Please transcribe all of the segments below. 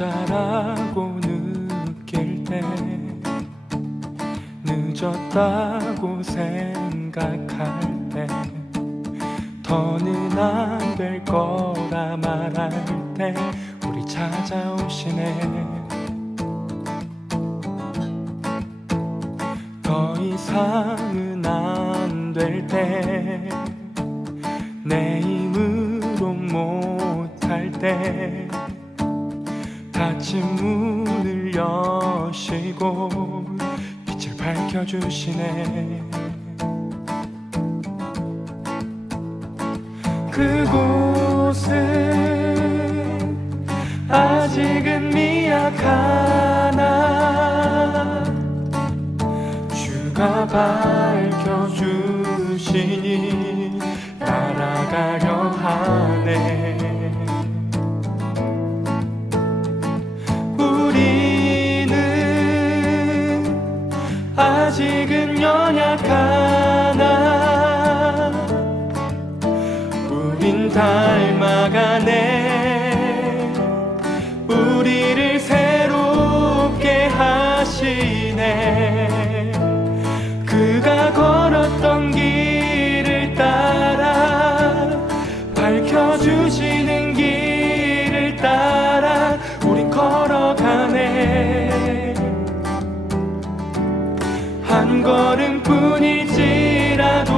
혼자라고 느낄 때, 늦었다고 생각할 때, 더는 안 될 거라 말할 때 우리 찾아오시네. 더 이상은 안 될 때, 내 힘으로 못할 때 닫힌 문을 여시고 빛을 밝혀주시네. 그곳은 아직은 미약하나 주가 밝혀주시니 따라가려 하네. 우리는 아직은 연약하나 우린 닮아가네. 우리를 새롭게 하시네. 그가 걸었던 길을 따라, 밝혀주시는 길을 따라 우린 걸어가네. 한 걸음뿐일지라도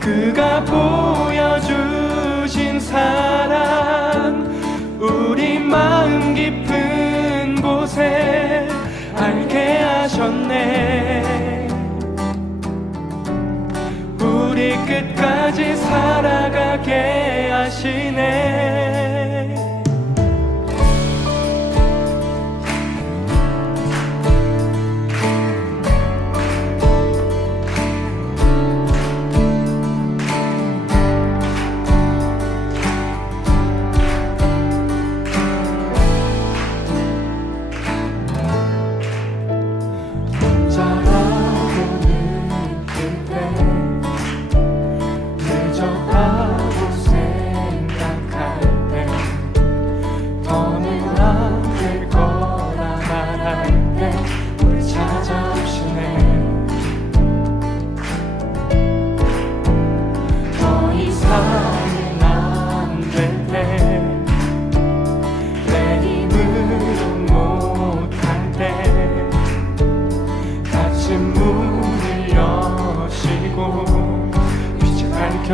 그가 보여주신 사랑, 우리 마음 깊은 곳에 알게 하셨네. 우리 끝까지 살아가게 하시네.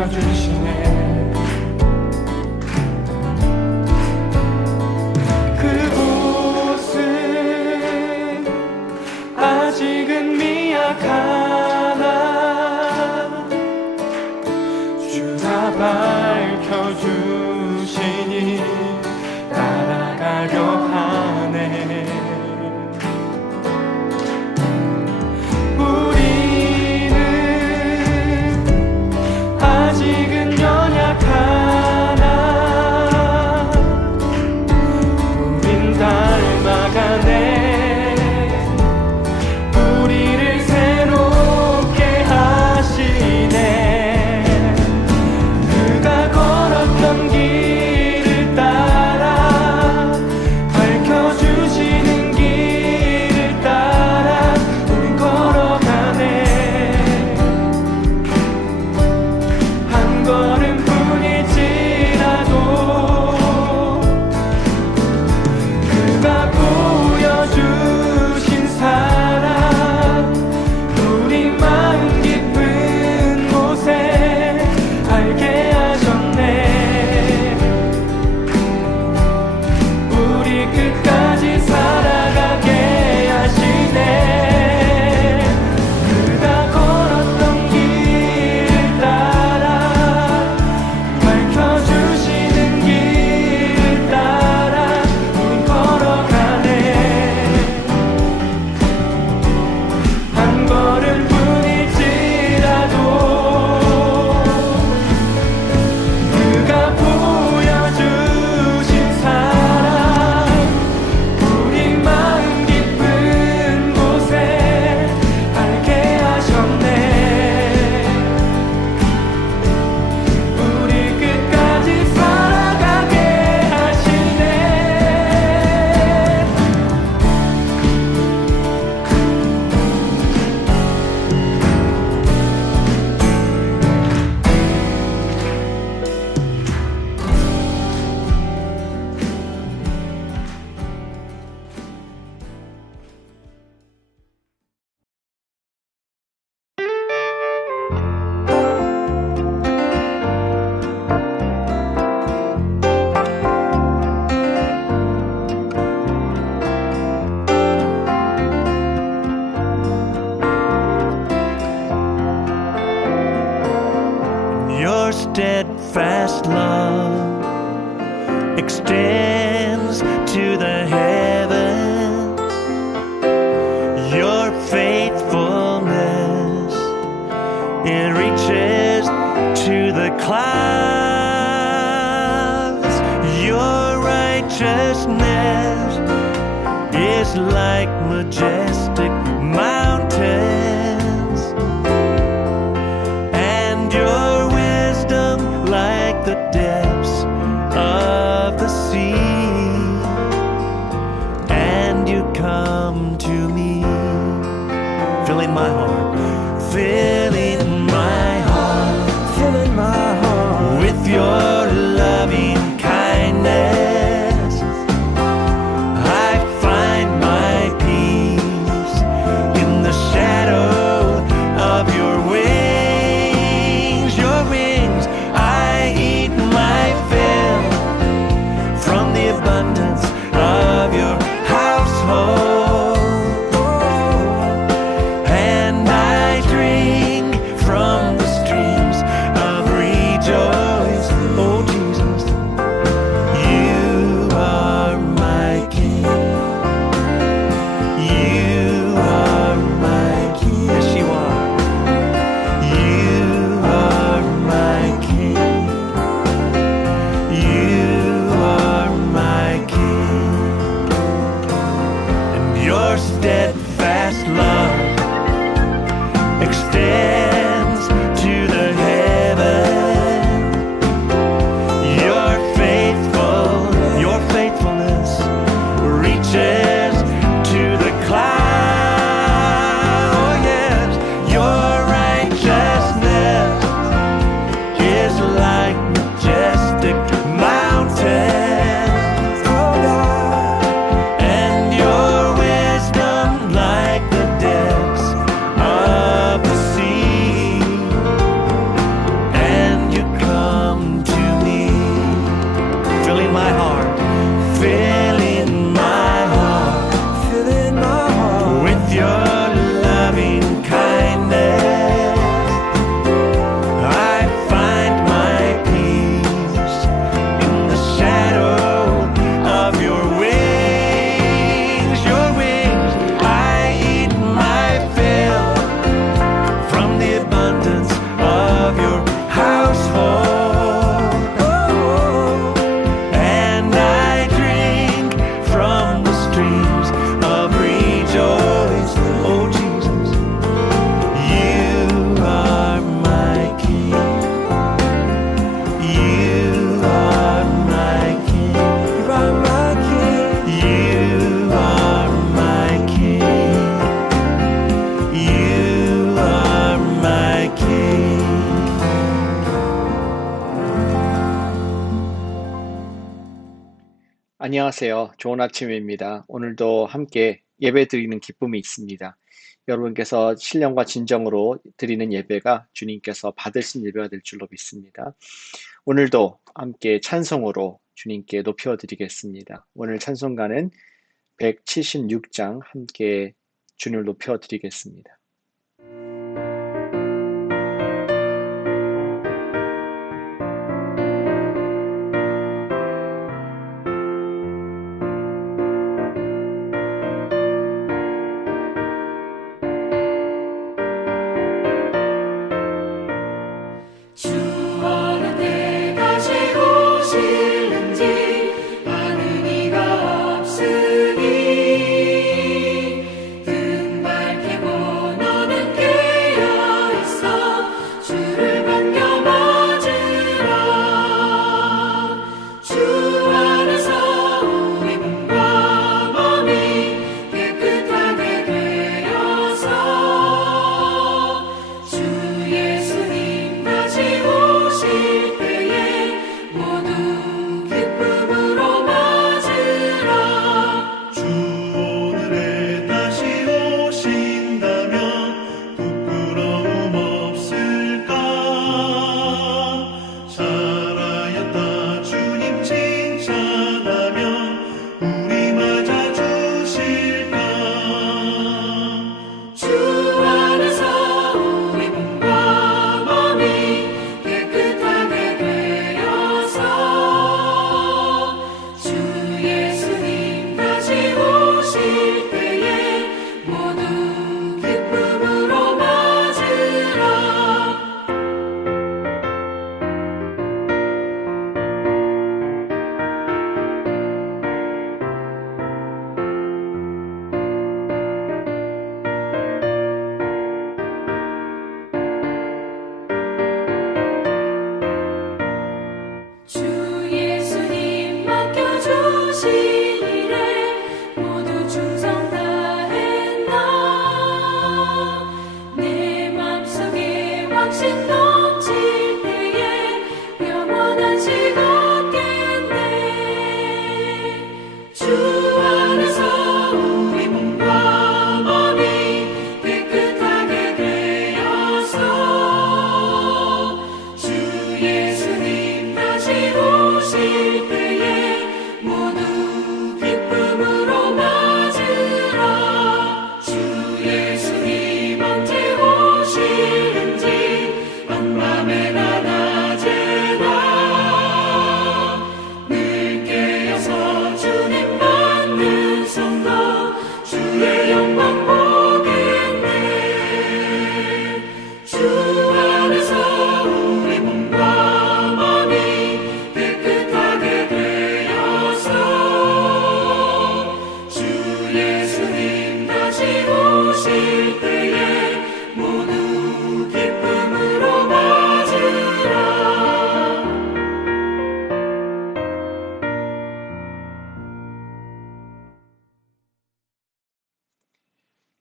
주시네. 그곳은 아직은 미약하나 주가 밝혀주시니 따라가려 하네. 아직은 연약하나 우린 닮아가네. 우리를 새롭게 하시네. 그가 your steadfast love extends to the heavens. Your faithfulness, it reaches to the clouds. Your righteousness is like majestic mountains, and your wisdom like the depths of the sea. And you come to me, filling my heart, filling my heart, filling my heart with your loving kindness. I find my peace in the shadow of your wings. Your wings, I eat my fill from the abundance of your household, and I drink from the streams of rejoice. Oh Jesus, you are my King. You are my King. Yes, you are. You are my King. You are my King. And your steadfast love extends to the heaven. Your faithfulness reaches to the clouds. Oh yes, your righteousness is like majestic mountains. Oh God, and your wisdom like the depths of the sea. And you come to me, filling my heart, filling my heart, filling my heart with your loving kindness. I find my peace in the shadow of your wings. Your wings, I eat my fill from the abundance of your household, and I drink from the streams of rejoice. Oh Jesus, you are my King. You are my King. You are my King. You are my King. You are my King. 안녕하세요. 좋은 아침입니다. 오늘도 함께 예배 드리는 기쁨이 있습니다. 여러분께서 신령과 진정으로 드리는 예배가 주님께서 받으신 예배가 될 줄로 믿습니다. 오늘도 함께 찬송으로 주님께 높여드리겠습니다. 오늘 찬송가는 176장 함께 주님을 높여드리겠습니다. 주 어느 때가 최고 싫은지 아는 이가 없으니 등 밝게 보는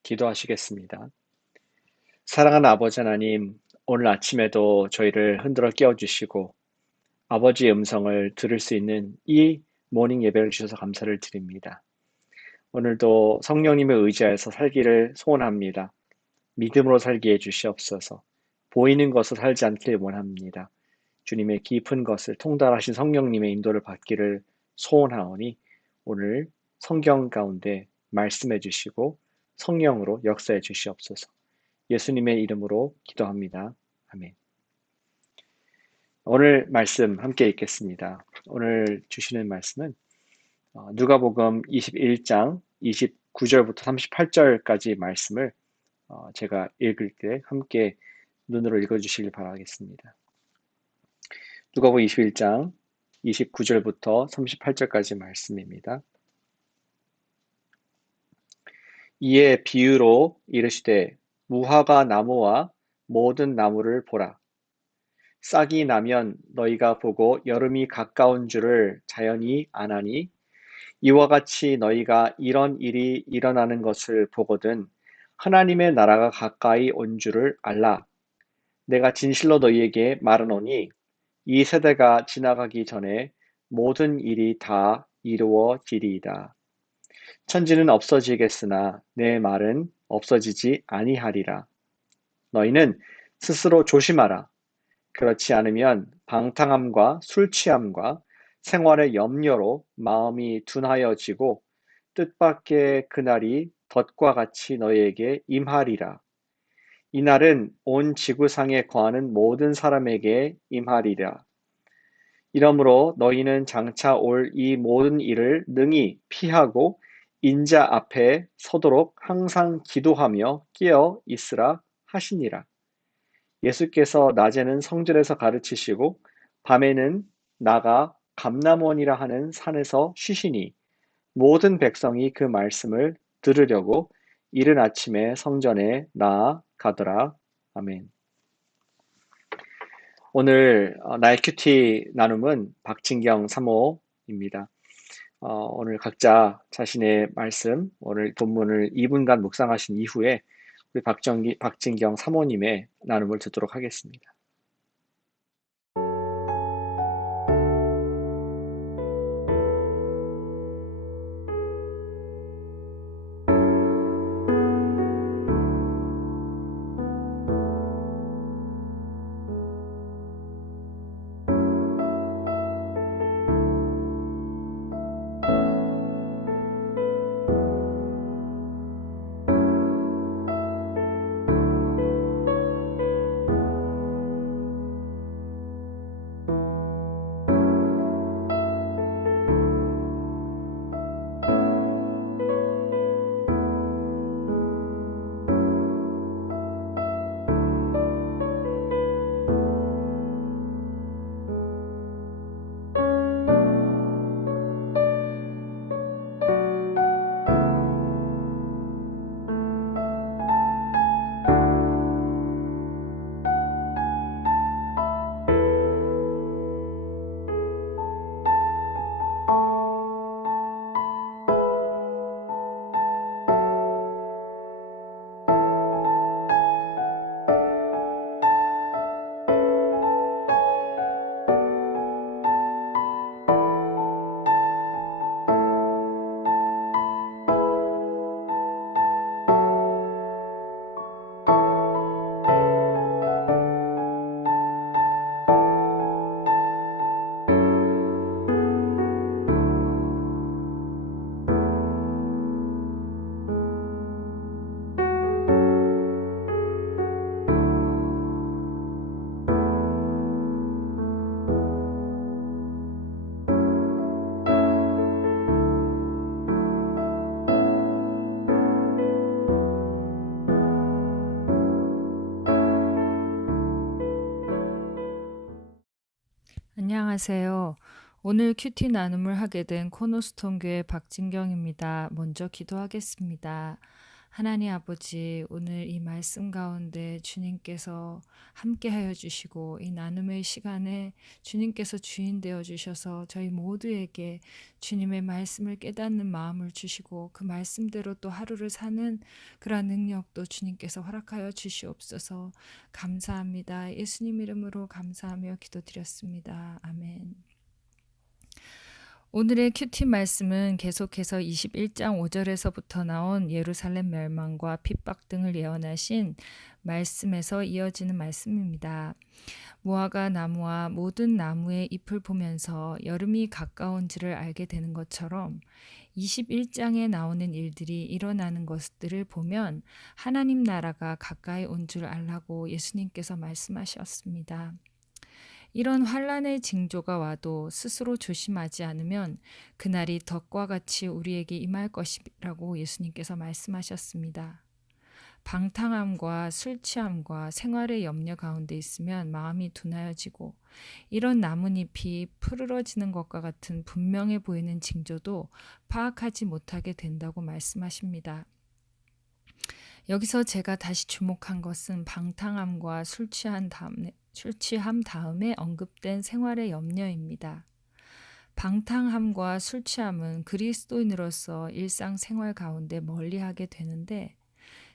기도하시겠습니다. 사랑하는 아버지 하나님, 오늘 아침에도 저희를 흔들어 깨워주시고 아버지의 음성을 들을 수 있는 이 모닝 예배를 주셔서 감사를 드립니다. 오늘도 성령님의 의지하여서 살기를 소원합니다. 믿음으로 살게 해주시옵소서. 보이는 것을 살지 않길 원합니다. 주님의 깊은 것을 통달하신 성령님의 인도를 받기를 소원하오니 오늘 성경 가운데 말씀해 주시고 성령으로 역사해 주시옵소서. 예수님의 이름으로 기도합니다. 아멘. 오늘 말씀 함께 읽겠습니다. 오늘 주시는 말씀은 누가복음 21장 29절부터 38절까지 말씀을 제가 읽을 때 함께 눈으로 읽어주시길 바라겠습니다. 누가복음 21장 29절부터 38절까지 말씀입니다. 이에 비유로 이르시되 무화과 나무와 모든 나무를 보라. 싹이 나면 너희가 보고 여름이 가까운 줄을 자연히 아나니 이와 같이 너희가 이런 일이 일어나는 것을 보거든 하나님의 나라가 가까이 온 줄을 알라. 내가 진실로 너희에게 말하노니 이 세대가 지나가기 전에 모든 일이 다 이루어지리이다. 천지는 없어지겠으나 내 말은 없어지지 아니하리라. 너희는 스스로 조심하라. 그렇지 않으면 방탕함과 술 취함과 생활의 염려로 마음이 둔하여지고 뜻밖의 그날이 덫과 같이 너희에게 임하리라. 이날은 온 지구상에 거하는 모든 사람에게 임하리라. 이러므로 너희는 장차 올 이 모든 일을 능히 피하고 인자 앞에 서도록 항상 기도하며 깨어 있으라 하시니라. 예수께서 낮에는 성전에서 가르치시고 밤에는 나가 감람원이라 하는 산에서 쉬시니 모든 백성이 그 말씀을 들으려고 이른 아침에 성전에 나아가더라. 아멘. 오늘 나의 큐티 나눔은 박진경 사모입니다. 오늘 각자 자신의 말씀, 오늘 본문을 2분간 묵상하신 이후에 우리 박진경 사모님의 나눔을 듣도록 하겠습니다. 안녕하세요. 오늘 큐티 나눔을 하게 된 코너스톤 교회 박진경입니다. 먼저 기도하겠습니다. 하나님 아버지, 오늘 이 말씀 가운데 주님께서 함께하여 주시고 이 나눔의 시간에 주님께서 주인 되어 주셔서 저희 모두에게 주님의 말씀을 깨닫는 마음을 주시고 그 말씀대로 또 하루를 사는 그러한 능력도 주님께서 허락하여 주시옵소서. 감사합니다. 예수님 이름으로 감사하며 기도드렸습니다. 아멘. 오늘의 큐티 말씀은 계속해서 21장 5절에서부터 나온 예루살렘 멸망과 핍박 등을 예언하신 말씀에서 이어지는 말씀입니다. 무화과 나무와 모든 나무의 잎을 보면서 여름이 가까운지를 알게 되는 것처럼 21장에 나오는 일들이 일어나는 것들을 보면 하나님 나라가 가까이 온 줄 알라고 예수님께서 말씀하셨습니다. 이런 환란의 징조가 와도 스스로 조심하지 않으면 그날이 덕과 같이 우리에게 임할 것이라고 예수님께서 말씀하셨습니다. 방탕함과 술 취함과 생활의 염려 가운데 있으면 마음이 둔하여지고 이런 나뭇잎이 푸르러지는 것과 같은 분명해 보이는 징조도 파악하지 못하게 된다고 말씀하십니다. 여기서 제가 다시 주목한 것은 방탕함과 술 취함 다음에 언급된 생활의 염려입니다. 방탕함과 술 취함은 그리스도인으로서 일상생활 가운데 멀리하게 되는데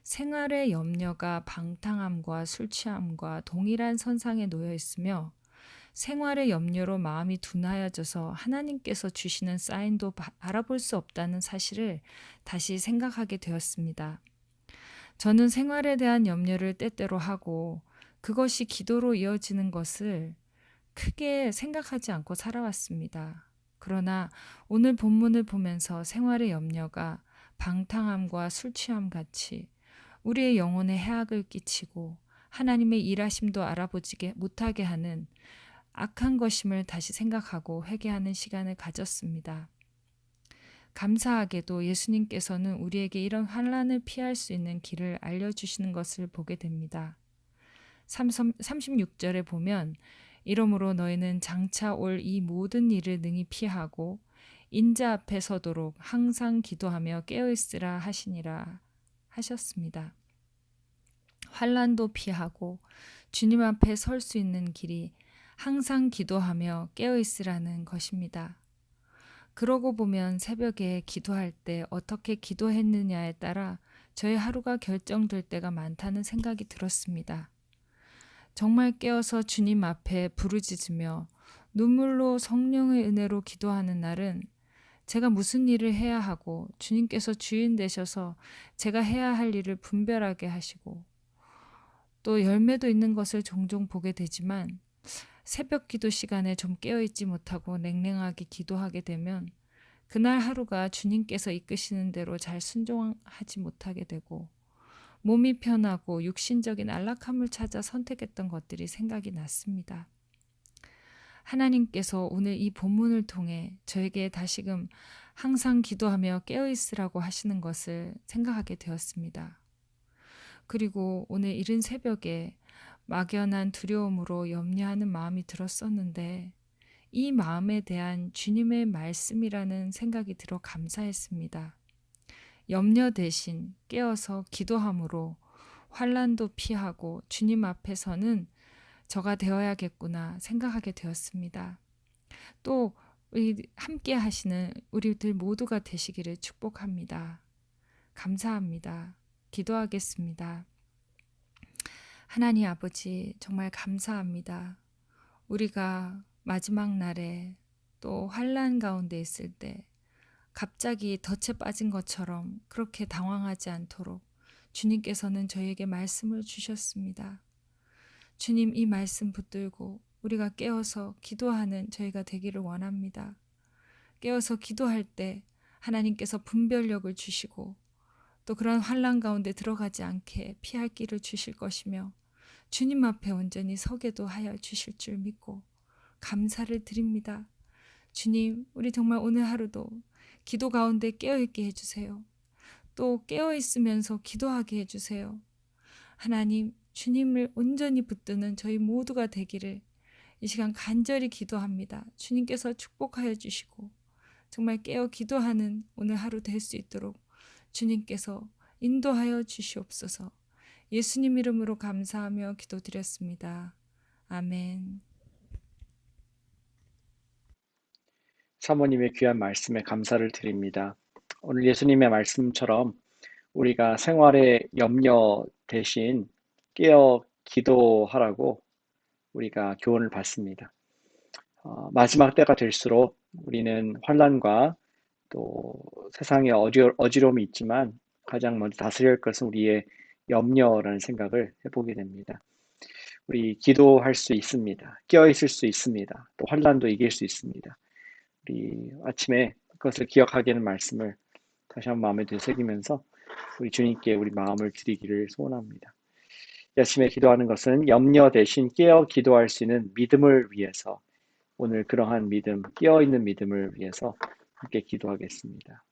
생활의 염려가 방탕함과 술 취함과 동일한 선상에 놓여 있으며 생활의 염려로 마음이 둔하여져서 하나님께서 주시는 사인도 알아볼 수 없다는 사실을 다시 생각하게 되었습니다. 저는 생활에 대한 염려를 때때로 하고 그것이 기도로 이어지는 것을 크게 생각하지 않고 살아왔습니다. 그러나 오늘 본문을 보면서 생활의 염려가 방탕함과 술 취함 같이 우리의 영혼에 해악을 끼치고 하나님의 일하심도 알아보지 못하게 하는 악한 것임을 다시 생각하고 회개하는 시간을 가졌습니다. 감사하게도 예수님께서는 우리에게 이런 환난을 피할 수 있는 길을 알려주시는 것을 보게 됩니다. 36절에 보면 이러므로 너희는 장차 올 이 모든 일을 능히 피하고 인자 앞에 서도록 항상 기도하며 깨어있으라 하시니라 하셨습니다. 환난도 피하고 주님 앞에 설 수 있는 길이 항상 기도하며 깨어있으라는 것입니다. 그러고 보면 새벽에 기도할 때 어떻게 기도했느냐에 따라 저의 하루가 결정될 때가 많다는 생각이 들었습니다. 정말 깨어서 주님 앞에 부르짖으며 눈물로 성령의 은혜로 기도하는 날은 제가 무슨 일을 해야 하고 주님께서 주인 되셔서 제가 해야 할 일을 분별하게 하시고 또 열매도 있는 것을 종종 보게 되지만 새벽 기도 시간에 좀 깨어있지 못하고 냉랭하게 기도하게 되면 그날 하루가 주님께서 이끄시는 대로 잘 순종하지 못하게 되고 몸이 편하고 육신적인 안락함을 찾아 선택했던 것들이 생각이 났습니다. 하나님께서 오늘 이 본문을 통해 저에게 다시금 항상 기도하며 깨어있으라고 하시는 것을 생각하게 되었습니다. 그리고 오늘 이른 새벽에 막연한 두려움으로 염려하는 마음이 들었었는데 이 마음에 대한 주님의 말씀이라는 생각이 들어 감사했습니다. 염려 대신 깨어서 기도함으로 환난도 피하고 주님 앞에서는 저가 되어야겠구나 생각하게 되었습니다. 또 함께 하시는 우리들 모두가 되시기를 축복합니다. 감사합니다. 기도하겠습니다. 하나님 아버지, 정말 감사합니다. 우리가 마지막 날에 또 환난 가운데 있을 때 갑자기 덫에 빠진 것처럼 그렇게 당황하지 않도록 주님께서는 저희에게 말씀을 주셨습니다. 주님, 이 말씀 붙들고 우리가 깨어서 기도하는 저희가 되기를 원합니다. 깨어서 기도할 때 하나님께서 분별력을 주시고 또 그런 환난 가운데 들어가지 않게 피할 길을 주실 것이며 주님 앞에 온전히 서게도 하여 주실 줄 믿고 감사를 드립니다. 주님, 우리 정말 오늘 하루도 기도 가운데 깨어있게 해주세요. 또 깨어있으면서 기도하게 해주세요. 하나님, 주님을 온전히 붙드는 저희 모두가 되기를 이 시간 간절히 기도합니다. 주님께서 축복하여 주시고 정말 깨어 기도하는 오늘 하루 될 수 있도록 주님께서 인도하여 주시옵소서. 예수님 이름으로 감사하며 기도드렸습니다. 아멘. 사모님의 귀한 말씀에 감사를 드립니다. 오늘 예수님의 말씀처럼 우리가 생활의 염려 대신 깨어 기도하라고 우리가 교훈을 받습니다. 마지막 때가 될수록 우리는 환난과 또 세상에 어지러움이 있지만 가장 먼저 다스려야 할 것은 우리의 염려라는 생각을 해보게 됩니다. 우리 기도할 수 있습니다. 깨어 있을 수 있습니다. 또 환난도 이길 수 있습니다. 우리 아침에 그것을 기억하게 하는 말씀을 다시 한번 마음에 되새기면서 우리 주님께 우리 마음을 드리기를 소원합니다. 이 아침에 기도하는 것은 염려 대신 깨어 기도할 수 있는 믿음을 위해서, 오늘 그러한 믿음, 깨어있는 믿음을 위해서 함께 기도하겠습니다.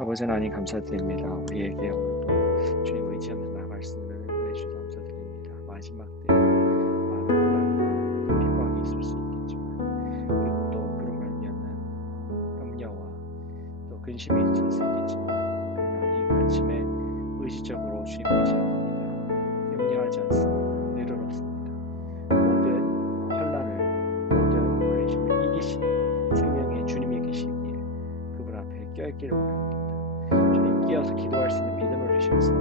아버지 하나님 감사드립니다. 우리에게 오늘도 주님 의지하면서 나아갈 수 있는 은혜 주셔서 감사드립니다. 마지막 때 많은 혼란과 핍박이 있을 수 있겠지만, 그리고 또 그런 말미암는 염려와 또 근심이 있을 수 있겠지만, 그러나 이 아침에 의지적으로 주님 의지합니다. 염려하지 않습니다. 내려놓습니다. 모든 환난을, 모든 근심을 이기시는 생명의 주님이 계시기에 그분 앞에 껴있기를 원합니다. 주님 깨어서 기도할 수 있는 믿음을 주셔서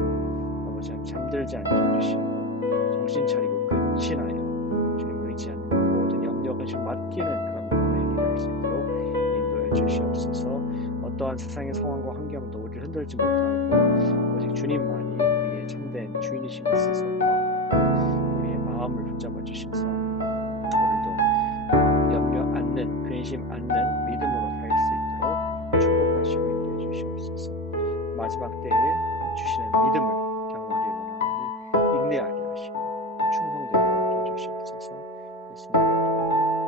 아버지 하나님 잠들지 않게 해주시고 정신 차리고 근신하여 주님 의지하는 모든 염려가 지금 맡기는 그런 믿음의 기도할 수 있도록 인도해 주시옵소서. 어떠한 세상의 상황과 환경도 우리를 흔들지 못하고 오직 주님만이 우리의 참된 주인이신 것을 선포하고 우리의 마음을 붙잡아 주셔서 오늘도 염려 않는, 근심 않는 믿음으로 살 수 있도록 축복하시고 인도해 주시옵소서. 마지막 때에 주시는 믿음을 경험하기 원하오니 인내하게 하시고 충성되게 하게 해주시옵소서. 예수님의 이름으로 기도드립니다.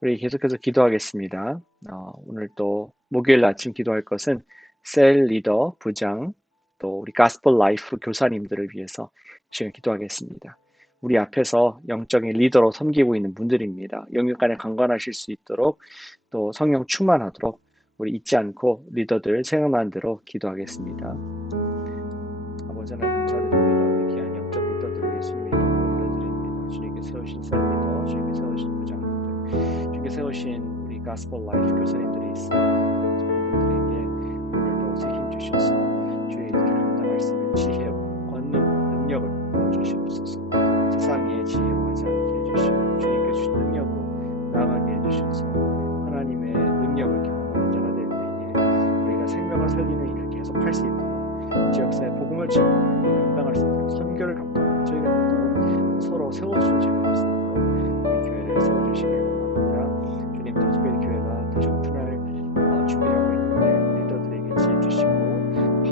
우리 계속해서 기도하겠습니다. 오늘 또 목요일 아침 기도할 것은 셀 리더, 부장, 또 우리 가스펠 라이프 교사님들을 위해서 지금 기도하겠습니다. 우리 앞에서 영적인 리더로 섬기고 있는 분들입니다. 영육간에 강건하실 수 있도록 또 성령 충만하도록 우리 잊지 않고 리더들 생각나는 대로 기도하겠습니다. 아버지 하나님 감사드립니다. 우리 귀한 영적 리더들을 예수님의 이름으로 올려드립니다. 주님께 세우신 셀 리더, 주님께 세우신 부장님들, 주님께 세우신 우리 가스펠 라이프 교사님들이 있습니다. 그분들에게 오늘도 새 힘 주셔서 주의 일을 감당할 수 있는 지혜와 권능, 능력을 부어주시옵소서. 세상의 지혜로 하지 않게 해주시고 주님께 주신 능력으로 나아가게 해주셔서 하나님의 능력을 경험하는 자가 될 때에 우리가 생명을 살리는 일을 계속 할 수 있도록 지역사회 복음을 전하는 일을 감당할 수 있도록 선교를 감당하는 저희가 되도록 서로 세워주시고 제공할 수 있도록 우리 교회를 세워주시길 원합니다. 주님, 특별히 교회가 다시 오픈할 준비하고 있는데 리더들에게 지혜 주시고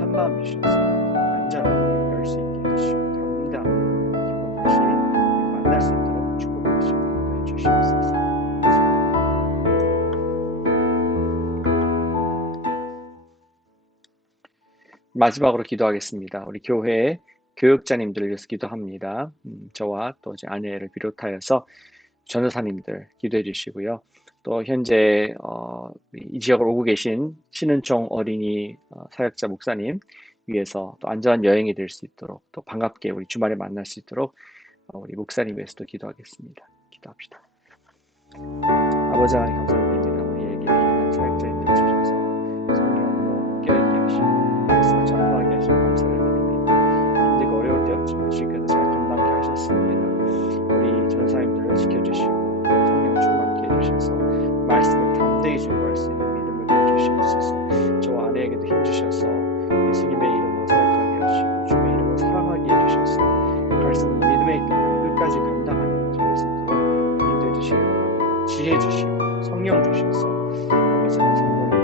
한마음 주셔서 안전하게 열 수 있게 해주시고 담대함 다시 만날 수 있도록 축복하시고 인도해 주시옵소서. 마지막으로 기도하겠습니다. 우리 교회의 교육자님들을 위해서 기도합니다. 저와 또 제 아내를 비롯하여서 전도사님들 기도해 주시고요. 또 현재 이 지역을 오고 계신 신은총 어린이 사역자 목사님 위해서 또 안전한 여행이 될 수 있도록 또 반갑게 우리 주말에 만날 수 있도록 우리 목사님 위해서도 기도하겠습니다. 기도합시다. 아버지 하나님 감사드립니다. 우리에게 귀한 사역자님들 주셔서 성령으로 깨어있게 하시고 말씀을 전파하게 하시고 감사를 드립니다. 힘들고 어려울 때였지만 주님께서 잘 감당케 하셨습니다. 우리 전사님들을 지켜주시고 성령 충만케 해주셔서 말씀을 담대히 증거할 수 있는 믿음을 주시옵소서. 저와 아내에게도 힘 주셔서 예수님의 이름으로 사역하게 하시고 주님의 이름으로 사랑하게 해주셔서 갈수록 믿음의 길을 끝까지 감당하는 저희 수 있도록 인도해 주시기 원합니다. 지혜 주시고 성령 주셔서 아버지는 성도님들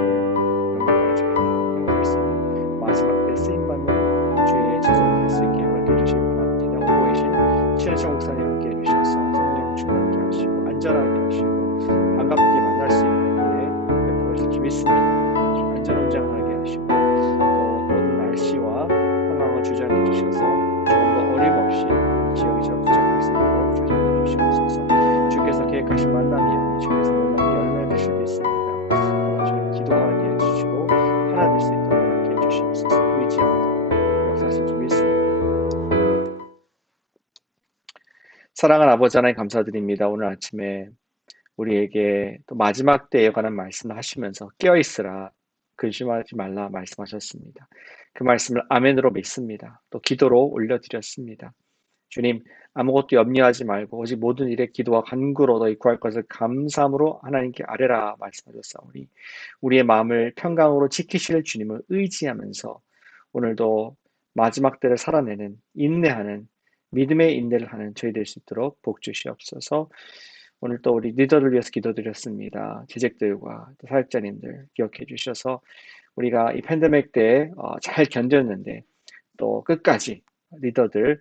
영광의 자리에 영광할 수 있는 마지막 때 쓰임받는 주의 제자를 될 수 있게 허락해 주시기 원합니다. 오고 계신 신혜정 목사님 함께 해주셔서 성령 충만케 하시고 안전하게 하시고 반갑게 만날 수 있는 일에 회복을 시키 믿습니다. 안전운전하게 하시고 또 모든 날씨와 상황을 주장해 주셔서 조금 더 어림없이 지역이 전투적일 수 있도록 주장해 주시옵소서. 주께서 계획하신 만남이 아니 주께서 놀랍게 열매를 주실 수 사랑하는 아버지 하나님 감사드립니다. 오늘 아침에 우리에게 또 마지막 때에 관한 말씀을 하시면서 깨어있으라, 근심하지 말라 말씀하셨습니다. 그 말씀을 아멘으로 믿습니다. 또 기도로 올려드렸습니다. 주님, 아무것도 염려하지 말고 오직 모든 일에 기도와 간구로 너희 구할 것을 감사함으로 하나님께 아뢰라 말씀하셨사오니 우리의 마음을 평강으로 지키실 주님을 의지하면서 오늘도 마지막 때를 살아내는 인내하는 믿음의 인내를 하는 저희 될 수 있도록 복 주시옵소서. 오늘 또 우리 리더를 위해서 기도드렸습니다. 재직들과 또 사역자님들 기억해 주셔서 우리가 이 팬데믹 때 잘 견뎠는데 또 끝까지 리더들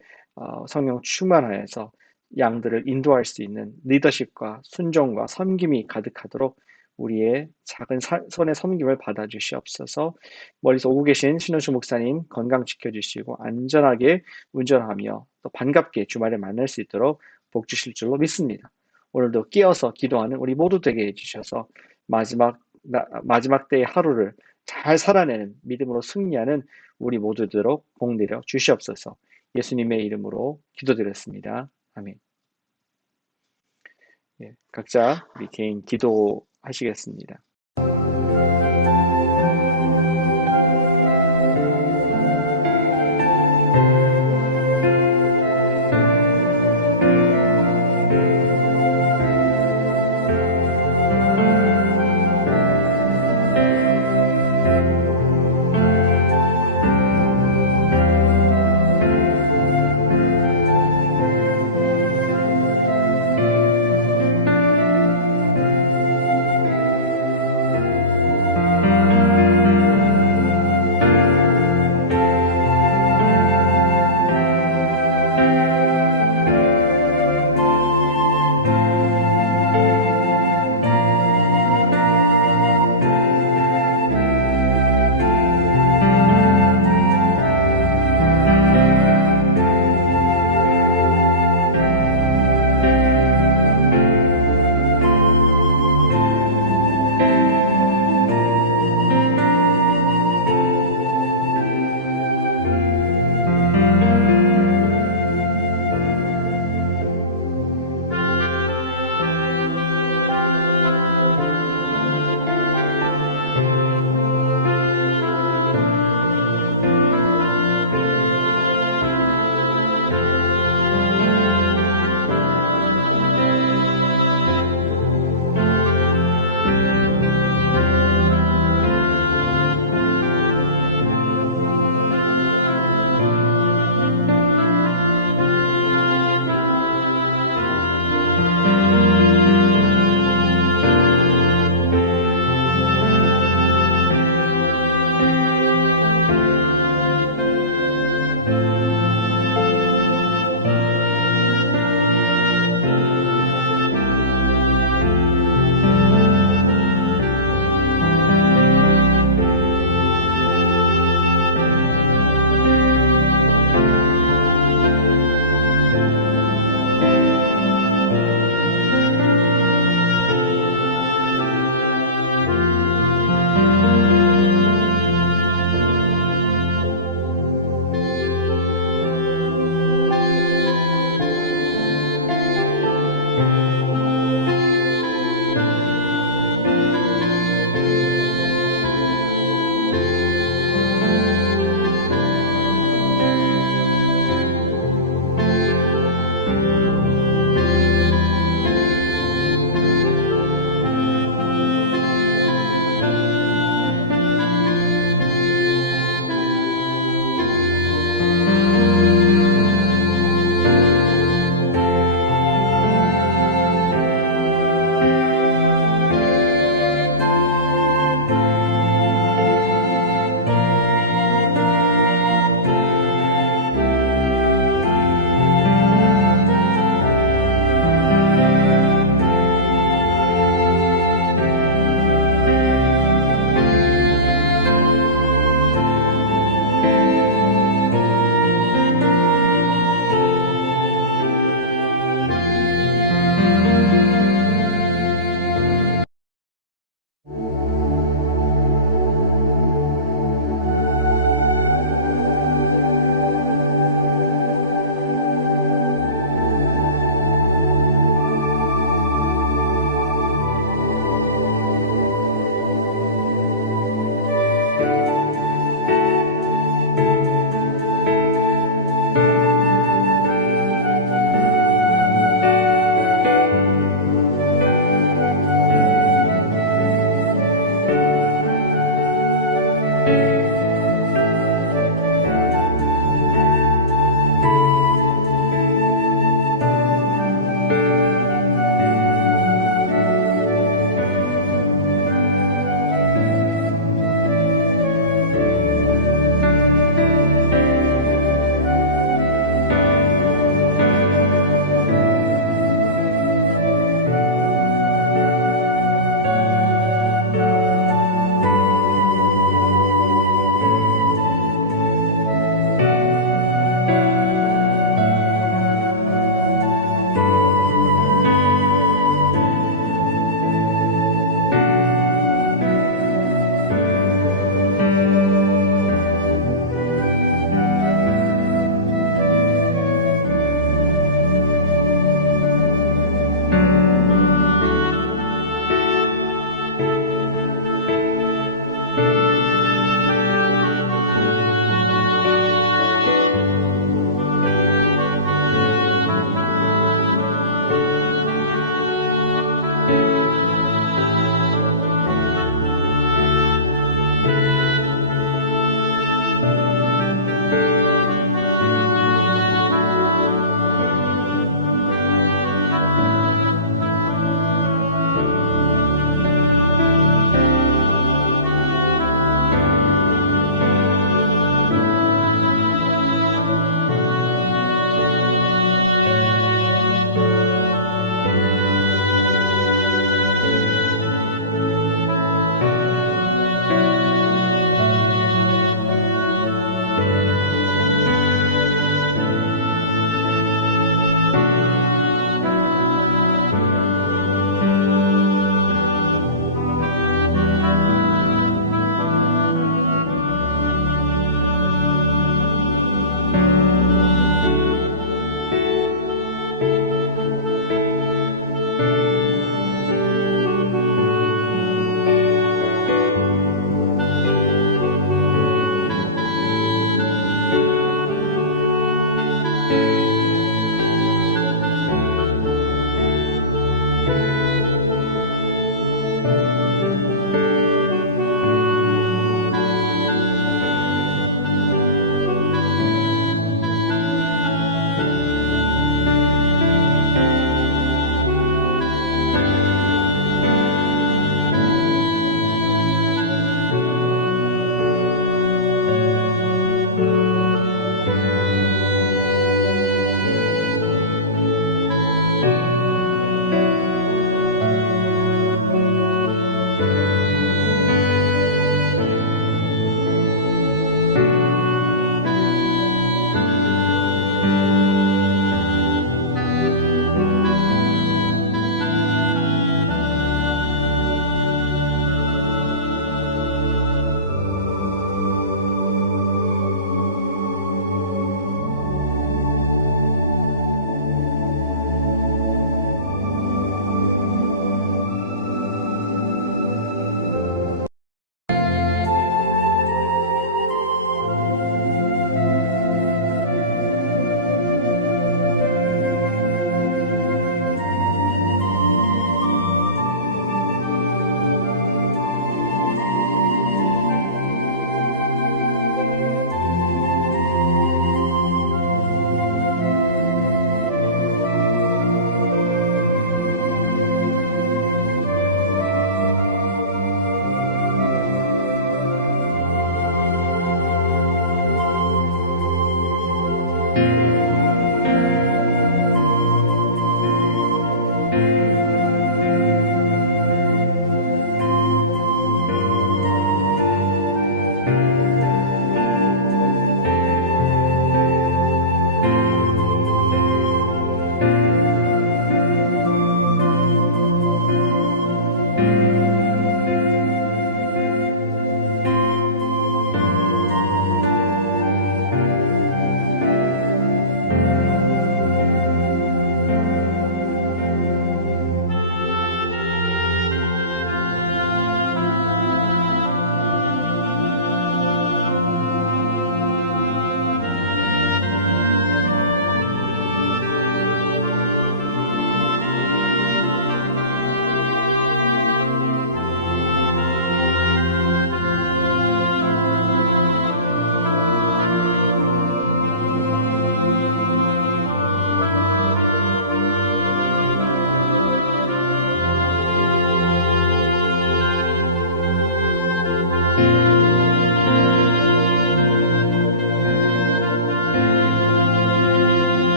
성령 충만하여서 양들을 인도할 수 있는 리더십과 순종과 섬김이 가득하도록 우리의 작은 손의 섬김을 받아주시옵소서. 멀리서 오고 계신 신원수 목사님 건강 지켜주시고 안전하게 운전하며 또 반갑게 주말에 만날 수 있도록 복 주실 줄로 믿습니다. 오늘도 깨어서 기도하는 우리 모두 되게 해주셔서 마지막 때의 하루를 잘 살아내는 믿음으로 승리하는 우리 모두 되도록 복 내려 주시옵소서. 예수님의 이름으로 기도드렸습니다. 아멘. 예, 각자 우리 개인 기도하시겠습니다.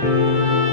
주